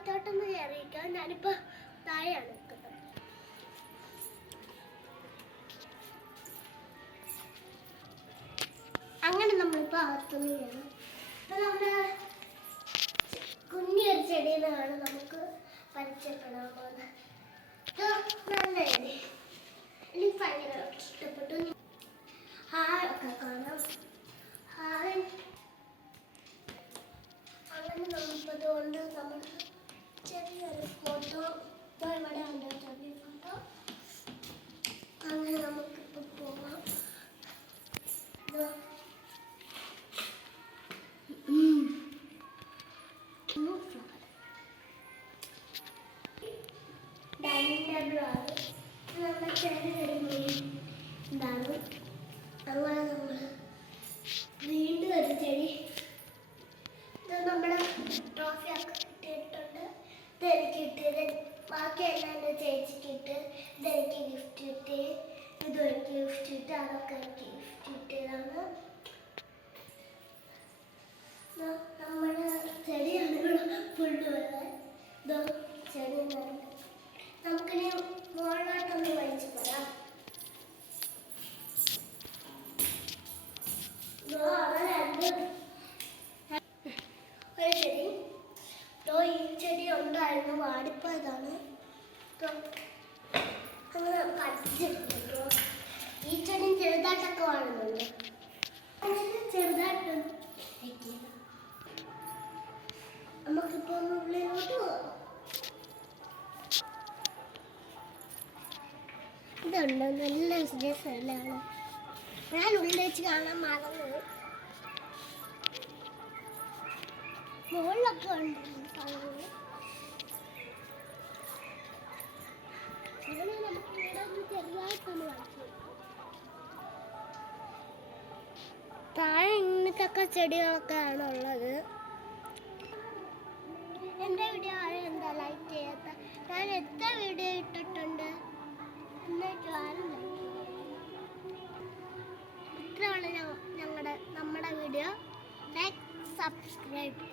അകത്തോട്ടൊന്ന് കയറിയിരിക്കാം. ഞാനിപ്പോൾ താഴെയാണ് നിൽക്കുന്നത്. അങ്ങനെ നമ്മളിപ്പോൾ അകത്തുനിന്ന് കയറും. അപ്പോൾ നമ്മുടെ കുഞ്ഞൊരു ചെടിയിൽ നിന്നാണ് നമുക്ക് പരിചയപ്പെടാൻ പോകുന്നത്. നല്ല ചെടി, എനിക്ക് ഭയങ്കര ഇഷ്ടപ്പെട്ടു. ഹാളൊക്കെ കാണാം. ഹാള് അങ്ങനെ നമുക്കതുകൊണ്ട് നമ്മൾ ചെറിയൊരു ഫോട്ടോ ഇവിടെ ഉണ്ട്. ചെറിയ ഫോട്ടോ അങ്ങനെ നമുക്കിപ്പോൾ പോകാം. ഡൈനിങ് ടേബിളാണ് നമ്മുടെ ചെറിയ എന്താണ്. അങ്ങനെ നമ്മൾ വീണ്ടും ഒരു ചെടി. ഇത് നമ്മുടെ ട്രോഫിയൊക്കെ കിട്ടിയിട്ടുണ്ട്. ഇതെനിക്ക് കിട്ടിയത്, ബാക്കിയെല്ലാം എൻ്റെ ചേച്ചിക്ക് കിട്ടി. ഇതെനിക്ക് ഗിഫ്റ്റ് കിട്ടി. ഇതും എനിക്ക് ഗിഫ്റ്റ് കിട്ടി. അതൊക്കെ എനിക്ക് ഗിഫ്റ്റ് കിട്ടിയതാണ്. നമ്മുടെ ചെടിയാണെങ്കിൽ ഫുള്ള് വരെ ഇതോ ചെടി നല്ല. നമുക്കിനി മുകളിലോട്ടൊന്ന് വലിച്ചു പോരാം. ഒരു ചെടി ഈ ചെടി ഉണ്ടായിരുന്നു, വാടിപ്പോയതാണ്. അങ്ങനെ കടിച്ചെടുത്തു. ഈ ചെടി ചെറുതായിട്ടൊക്കെ വാഴുന്നുണ്ട്. ചെറുതായിട്ട് നമുക്കിപ്പോൾ ഒന്ന് ഉള്ളിലോട്ട് പോകാം. ഇതുണ്ട്, നല്ല സ്ഥലമാണ്. ഞാൻ ഉള്ളിൽ വെച്ച് കാണാൻ മറന്നു. മുകളിലൊക്കെ ഉണ്ട് അങ്ങനെ നമുക്ക് ഇവിടെ ഒന്ന് ചെറുതായിട്ടൊന്ന് കളിച്ചു. താഴെ ഇങ്ങനത്തൊക്കെ ചെടികളൊക്കെ ആണ് ഉള്ളത്. എൻ്റെ വീഡിയോ ആരും എന്താ ലൈക്ക് ചെയ്യാത്ത? ഞാൻ എത്ര വീഡിയോ ഇട്ടിട്ടുണ്ട് എന്നിട്ട് ആരും ലൈക്ക് ചെയ്യും. ഇത്രയാണ് നമ്മുടെ വീഡിയോ. Like, subscribe.